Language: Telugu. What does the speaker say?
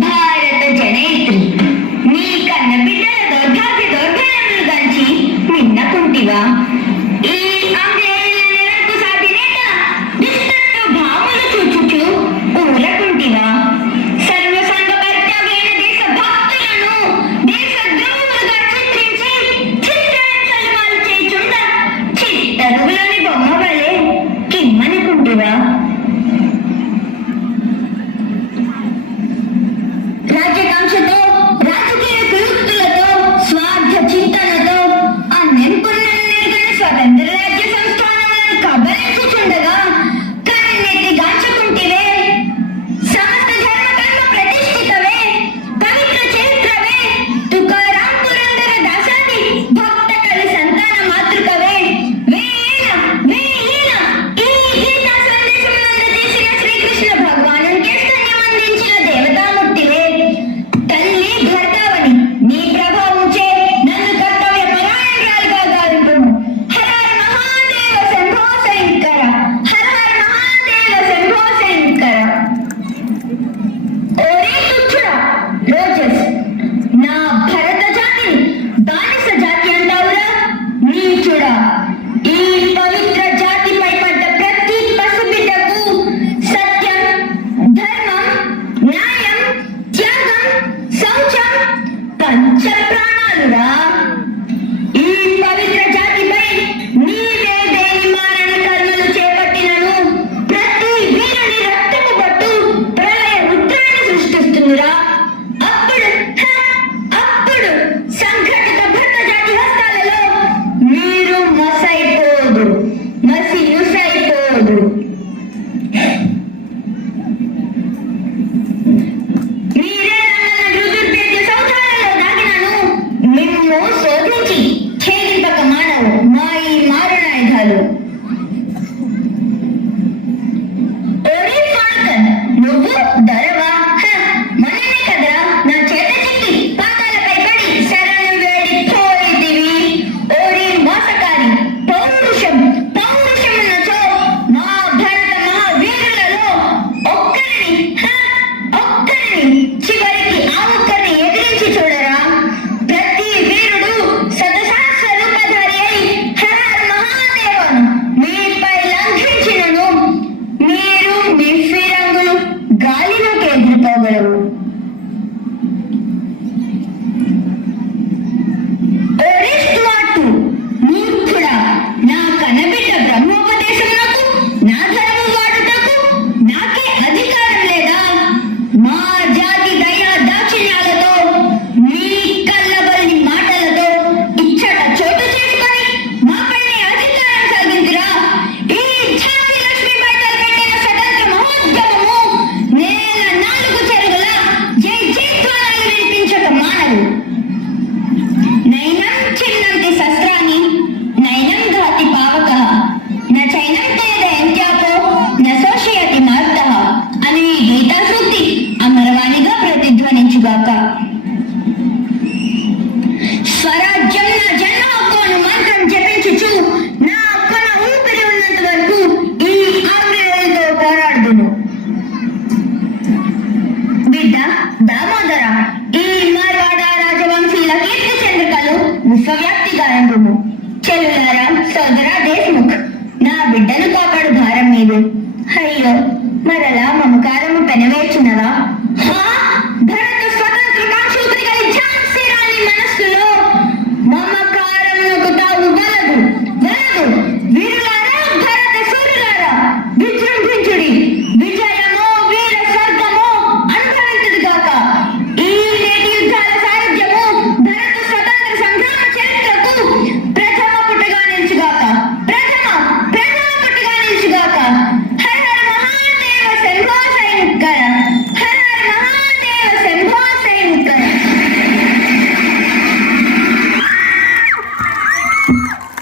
భారత జనేత్రి నీ కన్న బిడ్డల దౌర్భాగ్య దౌర్బల్యములు గంచి మిన్నకుంటివా? ఈ ఆంగ్లేయుల నిరంకుశ అధినేత దుష్టత్వ భావములు చూచుచు ఊరకుంటివా? సర్వసంగ పరిత్యాగైన దేశ భక్తులను దేశ ద్రోహులుగా చిత్రించి చిత్రహింసలు చేయుచుండ చిత్తరువులోని బొమ్మ వలె కిమ్మనుకుంటివా? రాజ్యకాంక్షతో రాజకీయ కుయుక్తులతో స్వార్థ చింతనతో అన్నెంపున్నెరుగని స్వతంత్ర రాజ్య సంస్థానములను కబలించుచుండగా కన్నెత్తి గాంచుకుంటివే. సమస్త ధర్మ కర్మ ప్రతిష్ఠితవే, పవిత్ర చరిత్రవే, తుకారాం పురందర దాసాది భక్త కలి సంతాన మాతృకవే. వేయేన ఈ గీతా సందేశమునందు చేసిన శ్రీకృష్ణ భగవానునికి స్తన్యమందించిన దేవతామూర్తివే. తల్లి భర్తావని నీ ప్రభావంచే నన్ను కర్తవ్య పరాయణురాలిగా గావింపుము. హర హర మహాదేవ శంభో శంకర, హర హర మహాదేవ శంభో శంకర. ఓరే తుచ్చుడా రోజస్, నా భరత జాతిని బానిస జాతి అంటావురా? నీచుడా, ఈ పవిత్ర జాతిపై పడ్డ ప్రతి పసిబిడ్డకు సత్యం, ధర్మం, న్యాయం, త్యాగం, శౌచం పంచ ప్రాణాలురా. ఈ పవిత్ర జాతిపై నీవే దేవి మారణ కర్మలు చేపట్టినను ప్రతి వీరుని రక్తము పట్టు ప్రళయ రుద్రాన్ని సృష్టిస్తుందిరా. అప్పుడు సంఘటిత భర్త జాతి హస్తాలలో మీరు మసైపోదు, మసియుసైపోదు. మీరే నన్న రుదుర్భేద్య సౌధాలలో దాగినను మిమ్ము శోధించి ఛేదింపక మానవు మా ఈ మారణాయుధాలు. ఓరే ఫాల్కన్, నువ్వు దొరవా? మొన్ననే కదరా నా చేత చిక్కి పాదాలపై పడి శరణు వేడి పోయితివి. ఓరి మోసకారి, పౌరుషమున్నచో మా భరత మహావీరులలో ఒక్కరిని చివరికి ఆ ఒక్కరిని ఎదిరించి చూడరా. ప్రతి వీరుడు సదశాస్త్ర రూపధారి అయి హర హర మహాదేవను మీపై లంఘించినను మీరు మీ ఫిరంగులు గాలిలోకి ఎగిరిపోగలవు. ఓరే స్మార్టు మూర్ఖుడా, నా కనబిడ్డ బ్రహ్మోపదేశమునకు నా ధర్మం వాడుటకు నాకే అధికారం లేదా? మా జాతి దయా దాక్షిణ్యాలతో మీ కల్లబల్లి మాటలతో ఇచ్చట చోటు చేసుకొని మాపైనే అధికారం సాగిందిరా. ఈ ఝాన్సీ లక్ష్మీబాయి తలపెట్టిన స్వతంత్ర మహోద్యమము నేల నాలుగు చెరుగుల జై జైధ్వానాలు వినిపించక మానవు. నైనం చిన్నంతి శస్త్రాన్ని నైనం ఘాతి పావకః న చైనం తే దయంత్యాపో న శోషయతి మార్తః అనే ఈ గీతా సూక్తి అమరవాణిగా ప్రతిధ్వనించుగాక. స్వరాజ్యం నా జన్మ హక్కు అను మంత్రం జపించుచు నా కొన ఊపిరి ఉన్నంత వరకు ఈ ఆంగ్లేయులతో పోరాడుదును. బిడ్డ దామోదర, ఈ మార్వాడ రాజవంశీల కీర్తి చంద్రికలు విశ్వవ్యాప్తి గాయంబుము. చెల్లులారా, సోదరా దేశ్ముఖ్, నా బిడ్డను కాపాడు భారం మీది. అయ్యో, మరలా మమకారము పెనవేర్చున్నదా?